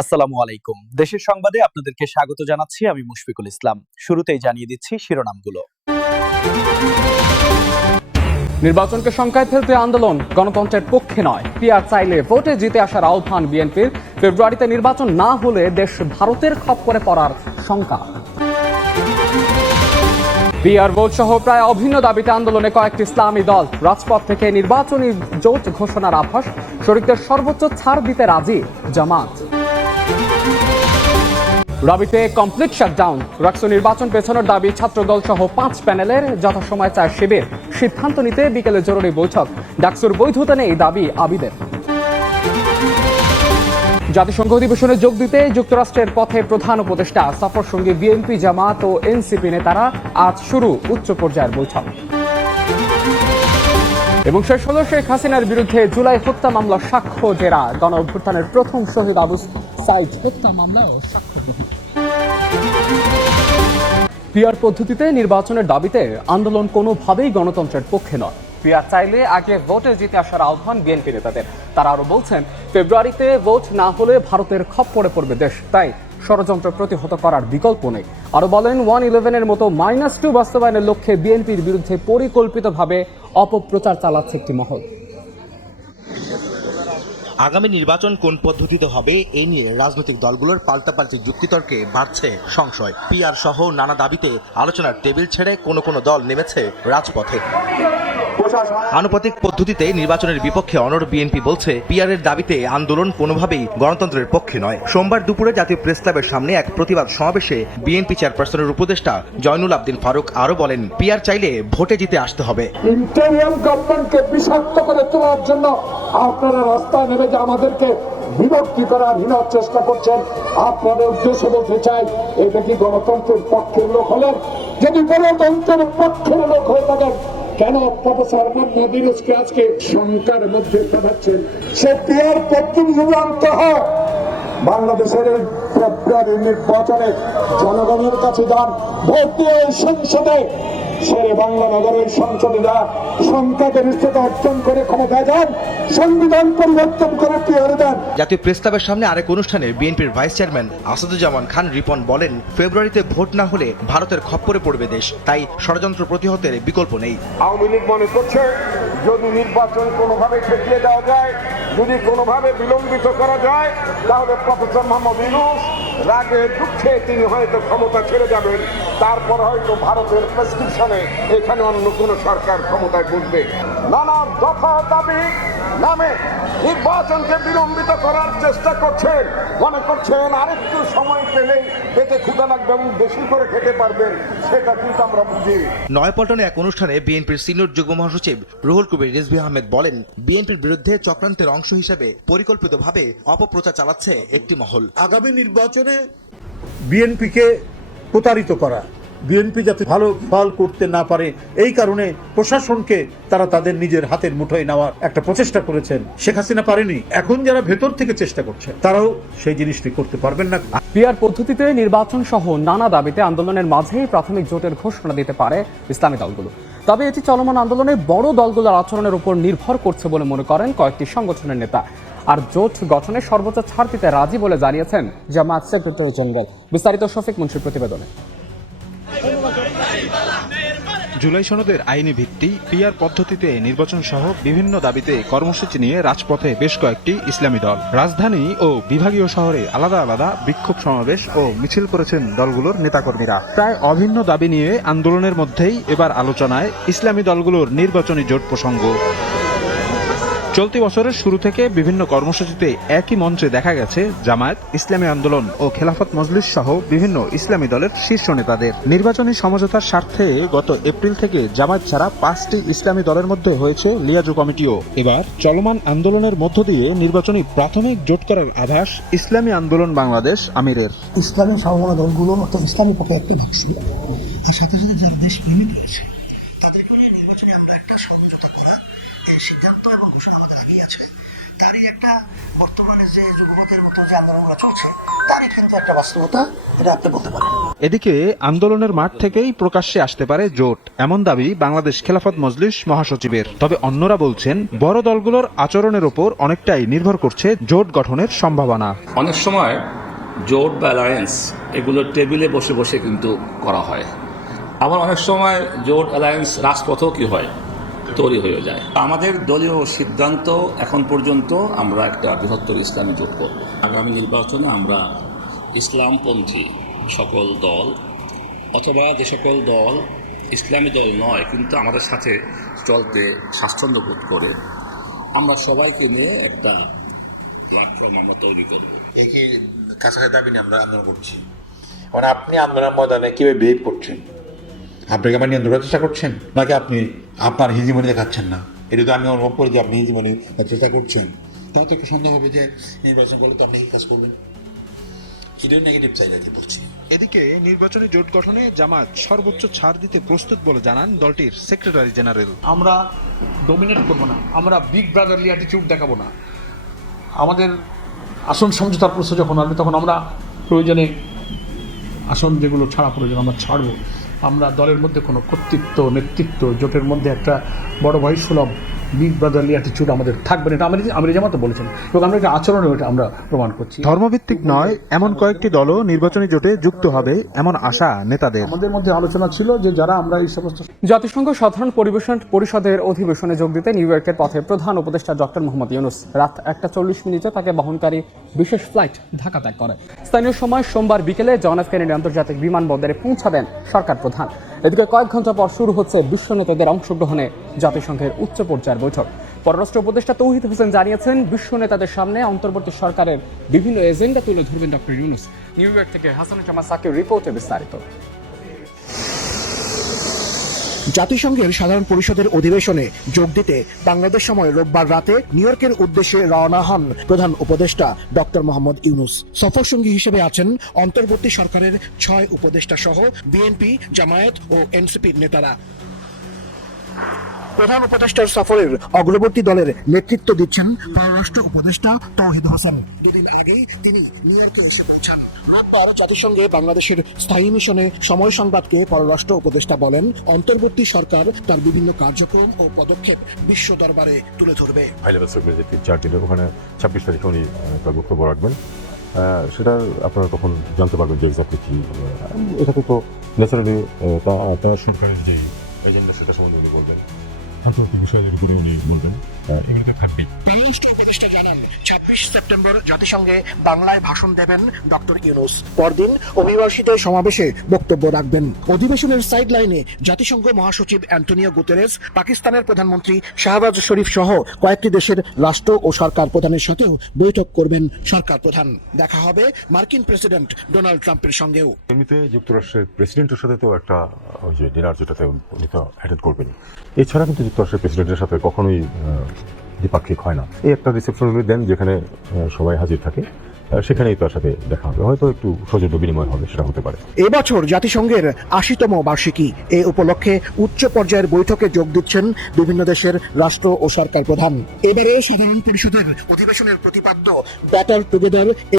আসসালামু আলাইকুম। দেশের সংবাদে আপনাদেরকে স্বাগত জানাচ্ছি। আমি মুশফিকুল ইসলাম। শুরুতেই জানিয়ে দিচ্ছি শিরোনামগুলো। নির্বাচনকে শঙ্কায় ফেলতে আন্দোলন গণতন্ত্রের পক্ষে নয়। পিআর চাইলে ভোটে জিতে আসার আহ্বান বিএনপির। ফেব্রুয়ারিতে নির্বাচন না হলে দেশ ভারতের খপ্পরে পড়ার শঙ্কা। পিআর ভোট সহ প্রায় অভিন্ন দাবিতে আন্দোলনে কয়েকটি ইসলামী দল। রাজপথ থেকে নির্বাচনী জোট ঘোষণার আভাস। শরিকদের সর্বোচ্চ ছাড় দিতে রাজি জামাত। রাবিতে কমপ্লিট শাটডাউন। রাকসু নির্বাচন পেছানোর দাবি ছাত্রদল সহ 5 প্যানেলের। যথাসময় চায় শিবির। সিদ্ধান্ত নিতে বিকেলে জরুরি বৈঠক। ডাকসুর বৈধতা নেই দাবি আবিদের। জাতিসংঘ অধিবেশনে যোগ দিতে যুক্তরাষ্ট্রের পথে প্রধান উপদেষ্টা। সফর সঙ্গে বিএনপি, জামাত ও এনসিপি নেতারা। আজ শুরু উচ্চ পর্যায়ের বৈঠক। এবং শেষ হল শেখ হাসিনার বিরুদ্ধে জুলাই হত্যা মামলা সাক্ষ্য জেরা। গণ অভ্যুত্থানের প্রথম শহীদ আবু সাইদ হত্যা মামলাও সাক্ষ্য গ্রহণ। পিআর পদ্ধতিতে নির্বাচনের দাবিতে আন্দোলন কোনোভাবেই গণতন্ত্রের পক্ষে নয়। পিআর চাইলে আগে ভোটে জিতে আসার আহ্বান বিএনপি নেতাদের। তারা আরো বলছেন, ফেব্রুয়ারিতে ভোট না হলে ভারতের খপ্পরে পড়বে দেশ, তাই ষড়যন্ত্র প্রতিহত করার বিকল্প নেই। আরো বলেন, 111-এর মতো -2 বাস্তবায়নের লক্ষ্যে বিএনপির বিরুদ্ধে পরিকল্পিতভাবে অপপ্রচার চালাচ্ছে একটি মহল। আগামী নির্বাচন কোন পদ্ধতিতে হবে এ নিয়ে রাজনৈতিক দলগুলোর পাল্টাপাল্টি যুক্তিতর্কে বাড়ছে সংশয়। পিআর সহ নানা দাবিতে আলোচনার টেবিল ছেড়ে কোনো দল নেমেছে রাজপথে। আনুপাতিক পদ্ধতিতে নির্বাচনের বিপক্ষে অনড় বিএনপি বলছে, পিআরের দাবিতে আন্দোলন কোনোভাবেই গণতন্ত্রের পক্ষে নয়। সোমবার দুপুরে জাতীয় প্রেস ক্লাবের সামনে এক প্রতিবাদ সমাবেশে বিএনপি চেয়ারপারসনের উপদেষ্টা জয়নুল আবদিন ফারুক আরো বলেন, পিআর চাইলে ভোটে জিতে আসতে হবে। ইন্টেরিয়াম গভর্নমেন্টকে বিষাক্ত করে তোলার জন্য আপনারা রাস্তায় নেমে যে আমাদেরকে বিভক্তি করার হীনক চেষ্টা করছেন। আপনাদের উদ্দেশ্যে বলতে চাই, এটা কি গণতন্ত্রের পক্ষের লোক হলেন? যদি গণতন্ত্রের পক্ষের লোক হয়ে থাকেন, কেন প্রফেসর মোহাম্মদ ইউনূসকে আজকে শঙ্কার মধ্যে পাঠাচ্ছেন? সে পিআর পদ্ধতি যদি আনতে হয়, বাংলাদেশের ফেব্রুয়ারি নির্বাচনে জনগণের কাছে যান, ভোট দিয়ে সংসদে শেরে বাংলা নগরের সংসদে যা সংখ্যাগরিষ্ঠতা অর্জন করে ক্ষমতায় যান, সংবিধান পরিবর্তন করে পিআর দেন। জাতীয় প্রেস ক্লাবের সামনে আরেক অনুষ্ঠানে বিএনপির ভাইস চেয়ারম্যান আসাদুজ্জামান খান রিপন বলেন, ফেব্রুয়ারিতে ভোট না হলে ভারতের খপ্পরে পড়বে দেশ, তাই ষড়যন্ত্র প্রতিহতের বিকল্প নেই। আওয়ামী লীগ মনে করছে, যদি নির্বাচন কোনোভাবে ঠেকিয়ে দেওয়া যায়, যদি কোনোভাবে বিলম্বিত করা যায়, তাহলে প্রফেসর মোহাম্মদ ইউনূস রাগে দুঃখে তিনি হয়তো ক্ষমতা ছেড়ে যাবেন। তারপর হয়তো ভারতের প্রেসক্রিপশনে এখানে অন্য কোনো সরকার ক্ষমতায় বসবে। নানা দফা দাবি নামে নির্বাচনকে বিলম্বিত করার চেষ্টা করছেন। মনে করছেন আরেকটু সময় পেলেই পেটে ক্ষুধা লাগবে এবং বেশি করে খেতে পারবেন। সেটা কিন্তু আমরা বুঝি। নয়াপল্টনে এক অনুষ্ঠানে বিএনপির সিনিয়র যুগ্ম মহাসচিব রুহুল কবির রিজভী আহমেদ বলেন, বিএনপির বিরুদ্ধে চক্রান্তের অংশ হিসেবে পরিকল্পিতভাবে অপপ্রচার চালাচ্ছে একটি মহল। আগামী নির্বাচনে বিএনপিকে প্রতারিত করা, বিএনপি যাতে ভালো ফল করতে না পারে, এই কারণে প্রশাসনকে তারা তাদের নিজের হাতের মুঠোয় নেওয়ার একটা প্রচেষ্টা করেছেন। শেখ হাসিনা পারেনি, এখন যারা ভেতর থেকে চেষ্টা করছে তারাও সেই জিনিসটি করতে পারবেন না। পিআর পদ্ধতিতে নির্বাচন সহ নানা দাবিতে আন্দোলনের মাঝেই প্রাথমিক জোটের ঘোষণা দিতে পারে ইসলামী দলগুলো। তবে এটি চলমান আন্দোলনে বড় দলগুলোর আচরণের উপর নির্ভর করছে বলে মনে করেন কয়েকটি সংগঠনের নেতা। আর জোট গঠনে সর্বোচ্চ ছাড় দিতে রাজি বলে জানিয়েছেন জামায়াত সেক্রেটারি জেনারেল। বিস্তারিত শফিক মুন্সির প্রতিবেদনে। জুলাই সনদের আইনি ভিত্তি, পিআর পদ্ধতিতে নির্বাচন সহ বিভিন্ন দাবিতে কর্মসূচি নিয়ে রাজপথে বেশ কয়েকটি ইসলামী দল। রাজধানী ও বিভাগীয় শহরে আলাদা আলাদা বিক্ষোভ সমাবেশ ও মিছিল করেছেন দলগুলোর নেতাকর্মীরা। প্রায় অভিন্ন দাবি নিয়ে আন্দোলনের মধ্যেই এবার আলোচনায় ইসলামী দলগুলোর নির্বাচনী জোট প্রসঙ্গ। চলতি বছরের শুরু থেকে বিভিন্ন কর্মসূচিতে একই মঞ্চে দেখা গেছে জামায়াত, ইসলামী আন্দোলন ও খেলাফত মজলিস সহ বিভিন্ন ইসলামী দলের শীর্ষ নেতাদের। নির্বাচনী সমঝোতার স্বার্থে গত এপ্রিল থেকে জামায়াত ছাড়া 5টি ইসলামী দলের মধ্যে হয়েছে লিয়াজু কমিটিও। এবার চলমান আন্দোলনের মধ্য দিয়ে নির্বাচনী প্রাথমিক জোট করার আভাস ইসলামী আন্দোলন বাংলাদেশ আমিরের। ইসলামী সমমনা দলগুলো অর্থাৎ ইসলামী পক্ষে একটি ভাষ্য, আর সাথে সাথে যারা দেশপ্রেমী রয়েছে তাদেরকে নিয়ে নির্বাচনে আমরা একটা সমঝোতা করা এই সিদ্ধান্ত এবং ঘোষণা আমাদের আগেই আছে। তারই একটা বর্তমানে যে যুগপথের মতো যে আন্দোলনগুলো চলছে তারই কাঙ্ক্ষিত একটা বাস্তবতা, এটা আপনি বলতে পারেন। এদিকে আন্দোলনের মাঠ থেকেই প্রকাশ্যে আসতে পারে জোট, এমন দাবি বাংলাদেশ খেলাফত মজলিস মহাসচিবের। তবে অন্যরা বলছেন বড় দলগুলোর আচরণের ওপর অনেকটাই নির্ভর করছে জোট গঠনের সম্ভাবনা। অনেক সময় জোট বা অ্যালায়েন্স এগুলো টেবিলে বসে বসে কিন্তু করা হয়, আবার অনেক সময় জোট অ্যালায়েন্স রাজপথেও কি হয়, তৈরি হয়ে যায়। আমাদের দলীয় সিদ্ধান্ত এখন পর্যন্ত আমরা একটা বৃহত্তর ইসলামী জোট করব। আগামী নির্বাচনে আমরা ইসলামপন্থী সকল দল অথবা যে সকল দল ইসলামী দল নয় কিন্তু আমাদের সাথে চলতে স্বাচ্ছন্দ্য বোধ করে, আমরা সবাইকে নিয়ে একটা প্ল্যাটফর্ম আমরা তৈরি করব। একই কাছাকাছি দাবি নিয়ে আমরা আন্দোলন করছি। মানে আপনি আন্দোলন ময়দানে কীভাবে বিহেভ করছেন? আপনি কি আমার নিয়ন্ত্রণ করার চেষ্টা করছেন, নাকি আপনি আপনার হিজিমনি দেখাচ্ছেন না? এটা তো আমি অনুভব করি যে আপনি হিজিমনি চেষ্টা করছেন। তাহলে তো একটু সন্দেহ হবে যে নির্বাচন করলে তো আপনি কি কাজ করবেন। এটা নেগেটিভ সাইড আর কি বলছি। এদিকে নির্বাচনী জোট গঠনে জামায়াত সর্বোচ্চ ছাড় দিতে প্রস্তুত বলে জানান দলটির সেক্রেটারি জেনারেল। আমরা ডোমিনেট করব না, আমরা বিগ ব্রাদারলি অ্যাটিটিউড দেখাবো না। আমাদের আসন সমঝোতার প্রশ্ন যখন আসবে তখন আমরা প্রয়োজনে আসন যেগুলো ছাড়া প্রয়োজন আমরা ছাড়বো। আমরা দলের মধ্যে কোনো কর্তৃত্ব নেতৃত্ব জোটের মধ্যে একটা বড় ভাই সুলভ বিগ ব্রাদারলি অ্যাটিটিউড আমাদের থাকবে না। এটা আমির জামাতও বলেছেন এবং আমরা এটা আচরণে এটা আমরা প্রমাণ করছি। ধর্মভিত্তিক নয় এমন কয়েকটি দলও নির্বাচনী জোটে যুক্ত হবে এমন আশা নেতাদের। আমাদের মধ্যে আলোচনা ছিল যে যারা আমরা এই সমস্ত জাতিসংঘ সাধারণ পরিষদের অধিবেশনে যোগ দিতে নিউ ইয়র্কের পথে প্রধান উপদেষ্টা ডক্টর মোহাম্মদ ইউনূস রাত 1:40 তাকে বহনকারী বিশেষ ফ্লাইট ঢাকা ত্যাগ করে। স্থানীয় সময় সোমবার বিকেলে জন এফ কেনেডি আন্তর্জাতিক বিমানবন্দরে পৌঁছা দেন সরকার প্রধান। এদিকে কয়েক ঘন্টা পর শুরু হচ্ছে বিশ্ব নেতাদের অংশগ্রহণে জাতিসংঘের উচ্চ পর্যায়ের বৈঠক। পররাষ্ট্র উপদেষ্টা তৌহিদ হোসেন জানিয়েছেন, বিশ্ব নেতাদের সামনে অন্তর্বর্তী সরকারের বিভিন্ন এজেন্ডা তুলে ধরবেন ডক্টর ইউনূস। নিউ ইয়র্ক থেকে হাসানুজ্জামান সাকির রিপোর্টে বিস্তারিত। জাতিসংঘের সাধারণ পরিষদের অধিবেশনে যোগ দিতে বাংলাদেশ সময় রোববার রাতে নিউ ইয়র্কের উদ্দেশ্যে রওনা হন প্রধান উপদেষ্টা ডক্টর মোহাম্মদ ইউনূস। সফরসঙ্গী হিসেবে আছেন অন্তর্বর্তী সরকারের 6 উপদেষ্টা সহ বিএনপি, জামায়াত ও এনসিপির নেতারা। প্রধান উপদেষ্টার সফরের অগ্রবর্তী দলের নেতৃত্ব দিচ্ছেন পররাষ্ট্র উপদেষ্টা তৌহিদ হোসেন। দুদিন আগেই তিনি নিউ ইয়র্কে এসে পৌঁছান। রোববার জাতিসংঘে বাংলাদেশের স্থায়ী মিশনে সময় সংবাদকে পররাষ্ট্র উপদেষ্টা বলেন, অন্তর্বর্তী সরকার তার বিভিন্ন কার্যক্রম ও পদক্ষেপ বিশ্ব দরবারে তুলে ধরবে। হাই লেভেল সেক্রেটারি 4 দিনের ওখানে 26 তারিখে উনি তার বক্তব্য রাখবেন। সেটা আপনারা তখন জানতে পারবেন যে এক্স্যাক্টলি কি। এটাতে তো ন্যাচারালি তার সরকারের যে এজেন্ডা সেটা সম্বন্ধে উনি বলবেন, আন্তর্জাতিক বিষয়ের উপরে উনি বলবেন, এগুলোতে থাকবে। পররাষ্ট্র উপদেষ্টা জানান, 26 সেপ্টেম্বর জাতিসংঘে বাংলায় ভাষণ দেবেন ডক্টর ইউনূস। পরদিন অভিবাসীদের সমাবেশে বক্তব্য রাখবেন। অধিবেশনের সাইড লাইনে জাতিসংঘ মহাসচিব অ্যান্টনিও গুতেরেস, পাকিস্তানের প্রধানমন্ত্রী শাহবাজ শরীফ সহ কয়েকটি দেশের রাষ্ট্র ও সরকার প্রধানের সাথেও বৈঠক করবেন সরকার প্রধান। দেখা হবে মার্কিন প্রেসিডেন্ট ডোনাল্ড ট্রাম্পের সঙ্গেও। এমনিতে যুক্তরাষ্ট্রের প্রেসিডেন্টের সাথে তো একটা ওই যে ডিনার যেটাতে উনি তো অ্যাটেন্ড করবেন। এছাড়া কিন্তু যুক্তরাষ্ট্রের প্রেসিডেন্টের সাথে কখনোই দ্বিপাক্ষিক হয় না। এই একটা রিসেপশন উনি দেন যেখানে সবাই হাজির থাকে, সেখানেই তার সাথে দেখা হবে, হয়তো একটু সৌজন্য বিনিময় হবে, সেটা হতে পারে। এবছর জাতিসংঘের 80তম বার্ষিকী। এ উপলক্ষে উচ্চ পর্যায়ের বৈঠকে যোগ দিচ্ছেন বিভিন্ন দেশের রাষ্ট্র ও সরকার প্রধান। এবারে সাধারণ পরিষদের অধিবেশনের প্রতিপাদ্য ব্যাটার টুগেদার